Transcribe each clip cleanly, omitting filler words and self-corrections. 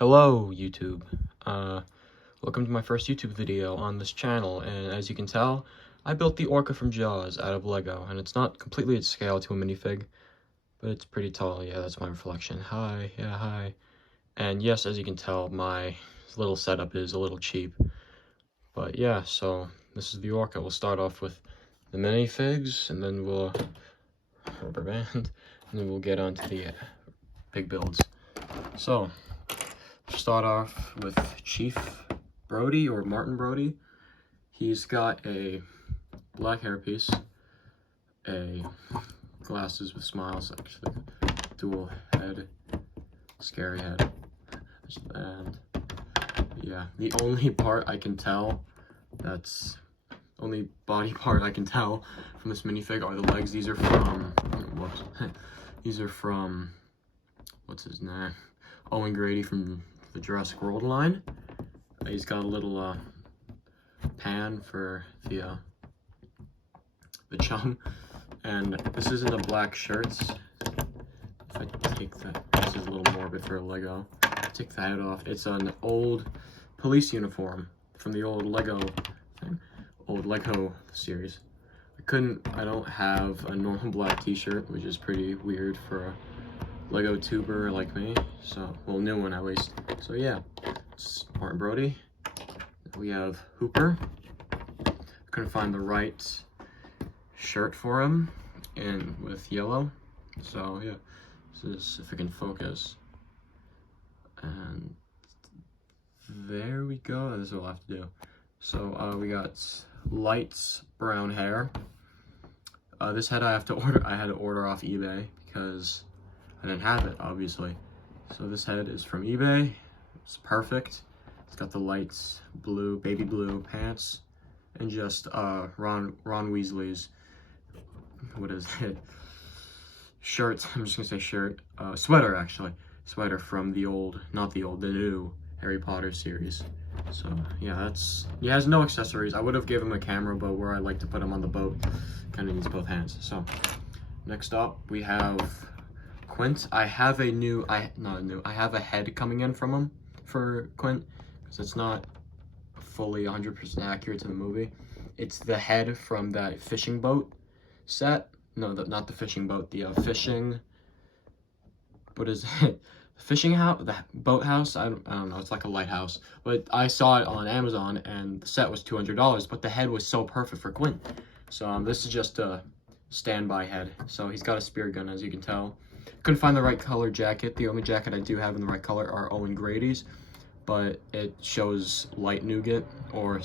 Hello, YouTube. Welcome to my first YouTube video on this channel, and as you can tell, I built the Orca from Jaws out of Lego, and it's not completely at scale to a minifig, but it's pretty tall. Yeah, that's my reflection. Hi, yeah, hi. And yes, as you can tell, my little setup is a little cheap. But yeah, so this is the Orca. We'll start off with the minifigs, and then we'll rubber band, and then we'll get onto the big builds. So start off with Chief Brody, or Martin Brody. He's got a black hairpiece, a glasses with smiles, actually dual head, scary head, and yeah, the only part I can tell, only body part I can tell from this minifig are the legs. These are from, whoops, these are from, what's his name? Owen Grady from the Jurassic World line. He's got a little pan for the chum, and this isn't a black shirt. If I take that, this is a little morbid for a Lego. Take the head off. It's an old police uniform from the old Lego thing, old Lego series. I don't have a normal black t-shirt, which is pretty weird for a Lego tuber like me, so, well, new one at least. So yeah, it's Martin Brody. We have Hooper. Couldn't find the right shirt for him, and with yellow. So yeah, this is, if I can focus. And there we go. This is what I'll have to do. So we got light brown hair. This head I had to order off eBay because I didn't have it, obviously. So this head is from eBay. It's perfect. It's got the lights, blue, baby blue pants, and just Ron Weasley's, what is it? Shirt. I'm just gonna say shirt. Sweater, actually. Sweater from the old, not the old, the new Harry Potter series. So yeah, he has no accessories. I would have given him a camera, but where I like to put him on the boat, kind of needs both hands. So next up we have Quint. I have a head coming in from him for Quint, because it's not fully 100% accurate to the movie. It's the head from that fishing boat set. No, not the fishing boat, the fishing, what is it? Fishing house, the boathouse, I don't know, it's like a lighthouse. But I saw it on Amazon, and the set was $200, but the head was so perfect for Quint. So this is just a standby head. So he's got a spear gun, as you can tell. Couldn't find the right color jacket. The only jacket I do have in the right color are Owen Grady's, but it shows light nougat or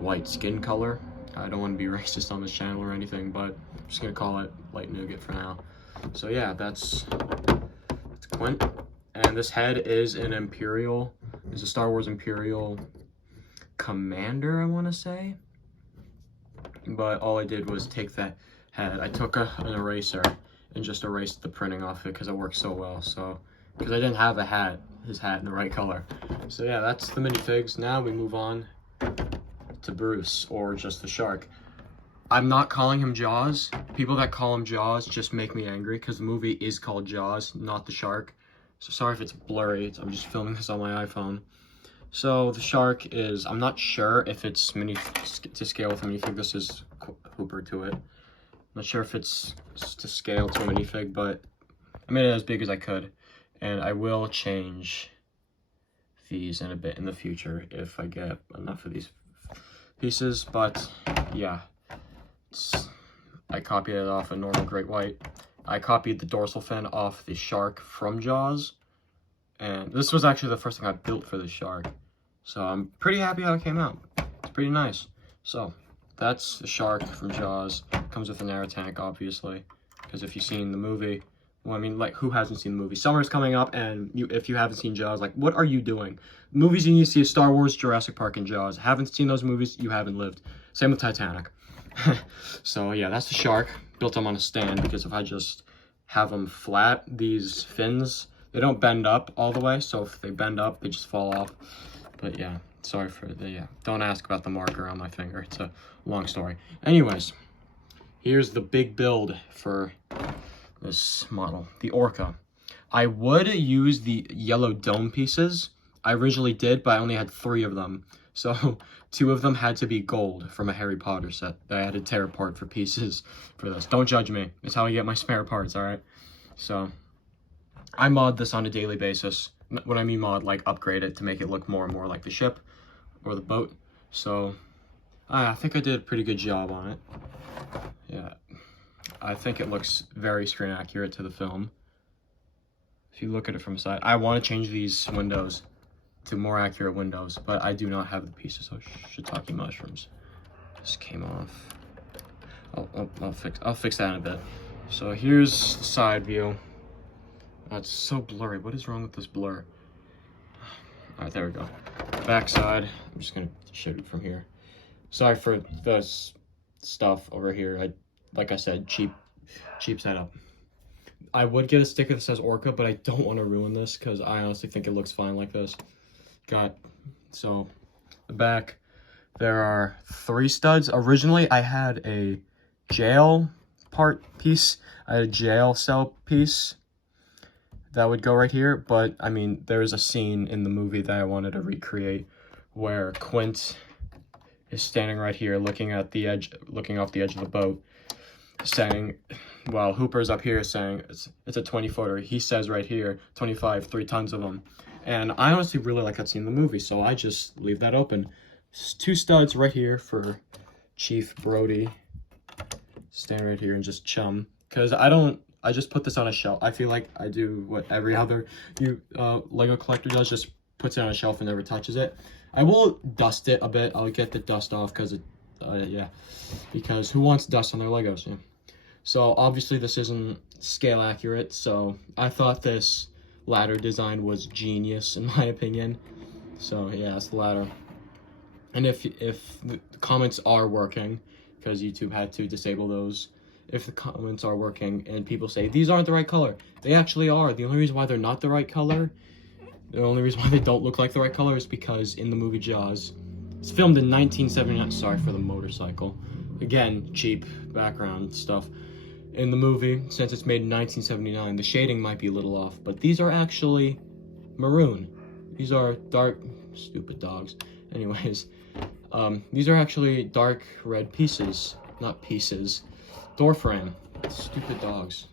white skin color. I don't want to be racist on this channel or anything, but I'm just gonna call it light nougat for now. So yeah, that's Quint. And this head is an Imperial, is a Star Wars Imperial Commander, I want to say. But all I did was take that head. I took an eraser and just erased the printing off it because it works so well. So, because I didn't have his hat in the right color. So yeah, that's the minifigs. Now we move on to Bruce, or just the shark. I'm not calling him Jaws. People that call him Jaws just make me angry, because the movie is called Jaws, not the shark. So sorry if it's blurry. I'm just filming this on my iPhone. So the shark is, I'm not sure if it's to scale with a minifig. This is Hooper to it. Not sure if it's to scale to a minifig, but I made it as big as I could. And I will change these in a bit in the future if I get enough of these pieces. But yeah, I copied it off a normal great white. I copied the dorsal fin off the shark from Jaws. And this was actually the first thing I built for the shark. So I'm pretty happy how it came out. It's pretty nice. So that's the shark from Jaws. Comes with an air tank, obviously, because if you've seen the movie, well, I mean, like, who hasn't seen the movie? Summer's coming up, and if you haven't seen Jaws, like, what are you doing? Movies you need to see is Star Wars, Jurassic Park, and Jaws. Haven't seen those movies, you haven't lived. Same with Titanic. So yeah, that's the shark. Built them on a stand, because if I just have them flat, these fins, they don't bend up all the way, so if they bend up, they just fall off. But yeah, sorry for don't ask about the marker on my finger. It's a long story. Anyways, here's the big build for this model, the Orca. I would use the yellow dome pieces. I originally did, but I only had 3 of them. So 2 of them had to be gold from a Harry Potter set that I had to tear apart for pieces for this. Don't judge me. It's how I get my spare parts, alright? So I mod this on a daily basis. When I mean mod, like upgrade it to make it look more and more like the ship or the boat. So I think I did a pretty good job on it. Yeah, I think it looks very screen accurate to the film. If you look at it from the side, I want to change these windows to more accurate windows, but I do not have the pieces of shiitake mushrooms. This came off. I'll fix that in a bit. So here's the side view. It's so blurry. What is wrong with this blur? All right, there we go. Back side. I'm just gonna shoot it from here. Sorry for the stuff over here. Like I said, cheap setup. I would get a sticker that says Orca, but I don't want to ruin this because I honestly think it looks fine like this. So the back, there are 3 studs. Originally, I had a jail part piece. I had a jail cell piece that would go right here, but I mean, there's a scene in the movie that I wanted to recreate where Quint is standing right here looking off the edge of the boat, saying, while Hooper's up here saying it's a 20-footer. He says right here, 25, 3 tons of them. And I honestly really like that scene in the movie, so I just leave that open. 2 studs right here for Chief Brody. Stand right here and just chum. Because I just put this on a shelf. I feel like I do what every other Lego collector does, just puts it on a shelf and never touches it. I will dust it a bit. I'll get the dust off because because who wants dust on their Legos? Yeah. So obviously this isn't scale accurate, so I thought this ladder design was genius in my opinion. So yeah, it's the ladder. And if the comments are working, because YouTube had to disable those, if the comments are working and people say these aren't the right color, they actually are. The only reason why they're not the right color, the only reason why they don't look like the right color is because in the movie Jaws, it's filmed in 1979. Sorry for the motorcycle. Again, cheap background stuff. In the movie, since it's made in 1979, the shading might be a little off, but these are actually maroon. These are dark, stupid dogs. Anyways, these are actually dark red pieces, not pieces. Door frame. Stupid dogs.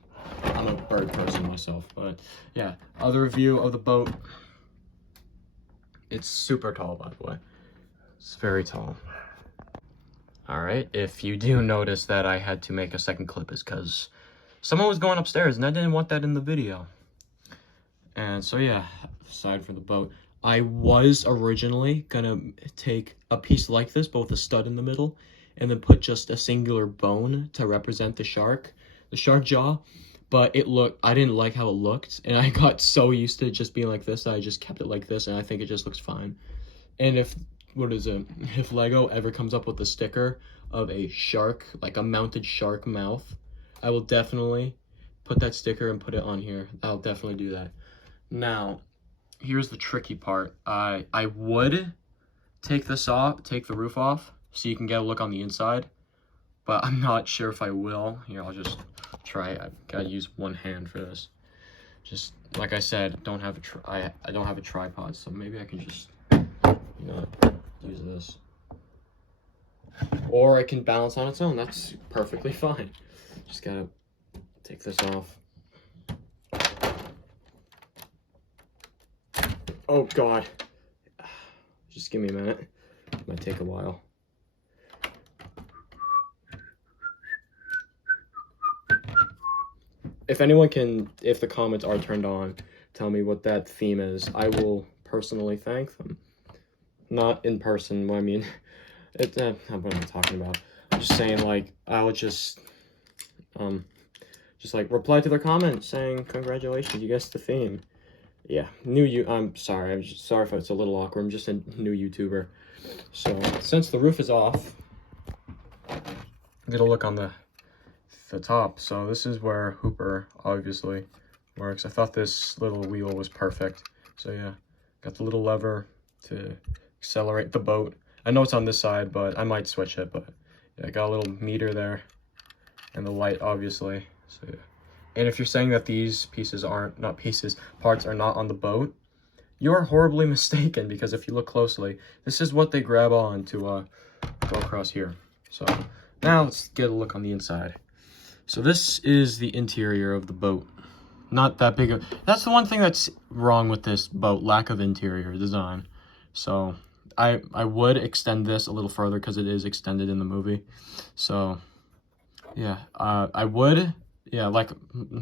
I'm a bird person myself, but yeah. Other view of the boat. It's super tall, by the way. It's very tall. Alright, if you do notice that I had to make a second clip, is because someone was going upstairs and I didn't want that in the video. And so yeah, aside from the boat, I was originally gonna take a piece like this, but with a stud in the middle, and then put just a singular bone to represent the shark jaw. But I didn't like how it looked, and I got so used to it just being like this that I just kept it like this, and I think it just looks fine. And if Lego ever comes up with a sticker of a shark, like a mounted shark mouth, I will definitely put that sticker and put it on here. I'll definitely do that. Now, here's the tricky part. I would take the roof off, so you can get a look on the inside, but I'm not sure if I will. Here, I'll just try it. I've got to use one hand for this. Just like I said, I don't have a tripod, so maybe I can just, use this. Or I can balance on its own. That's perfectly fine. Just gotta take this off. Oh God. Just give me a minute. It might take a while. If the comments are turned on, tell me what that theme is. I will personally thank them. Not in person, I mean, what am I talking about? I'm just saying, like, I'll just like, reply to their comments saying, congratulations, you guessed the theme. Yeah, I'm sorry if it's a little awkward, I'm just a new YouTuber. So, since the roof is off, get a look on the top. So this is where Hooper obviously works. I thought this little wheel was perfect. So yeah, got the little lever to accelerate the boat. I know it's on this side, but I might switch it. But yeah, I got a little meter there, and the light obviously. So yeah, And if you're saying that these parts are not on the boat, you're horribly mistaken, because if you look closely, this is what they grab on to go across here. So now let's get a look on the inside. So this is the interior of the boat. Not that big of, that's the one thing that's wrong with this boat, lack of interior design. So I would extend this a little further because it is extended in the movie. So yeah, I would, yeah, like,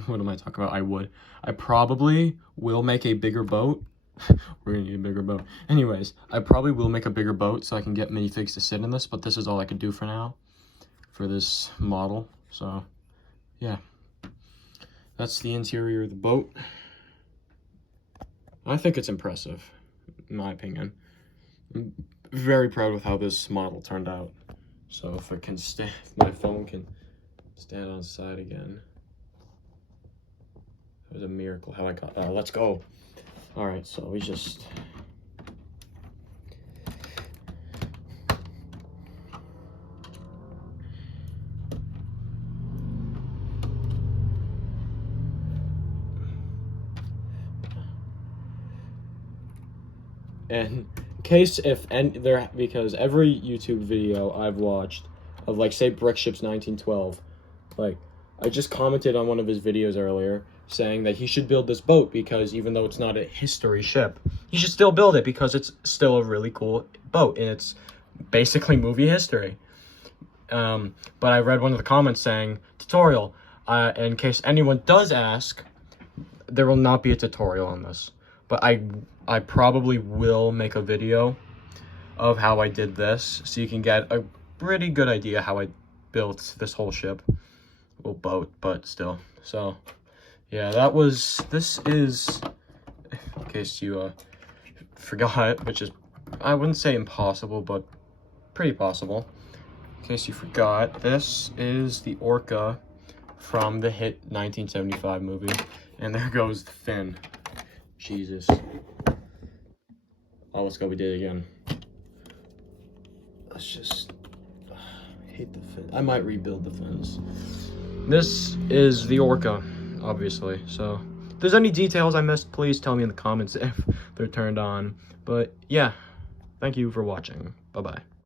what am I talking about? I probably will make a bigger boat. We're gonna need a bigger boat. Anyways, I probably will make a bigger boat so I can get minifigs to sit in this, but this is all I could do for now for this model. So yeah, that's the interior of the boat. I think it's impressive, in my opinion. I'm very proud with how this model turned out. So if my phone can stand on its side again. It was a miracle how I got that. Let's go. All right, so we just... And in case because every YouTube video I've watched of, like, say, Brickship's 1912, like, I just commented on one of his videos earlier saying that he should build this boat because even though it's not a history ship, he should still build it because it's still a really cool boat and it's basically movie history. But I read one of the comments saying, tutorial. In case anyone does ask, there will not be a tutorial on this. But I probably will make a video of how I did this so you can get a pretty good idea how I built this whole ship. Well, boat, but still. So yeah, this is, in case you forgot, which is, I wouldn't say impossible, but pretty possible. In case you forgot, this is the Orca from the hit 1975 movie. And there goes the fin. Jesus. Oh, let's go, we did it again. Let's just, I hate the fin. I might rebuild the fins. This is the Orca, obviously. So if there's any details I missed, please tell me in the comments if they're turned on. But yeah, thank you for watching. Bye-bye.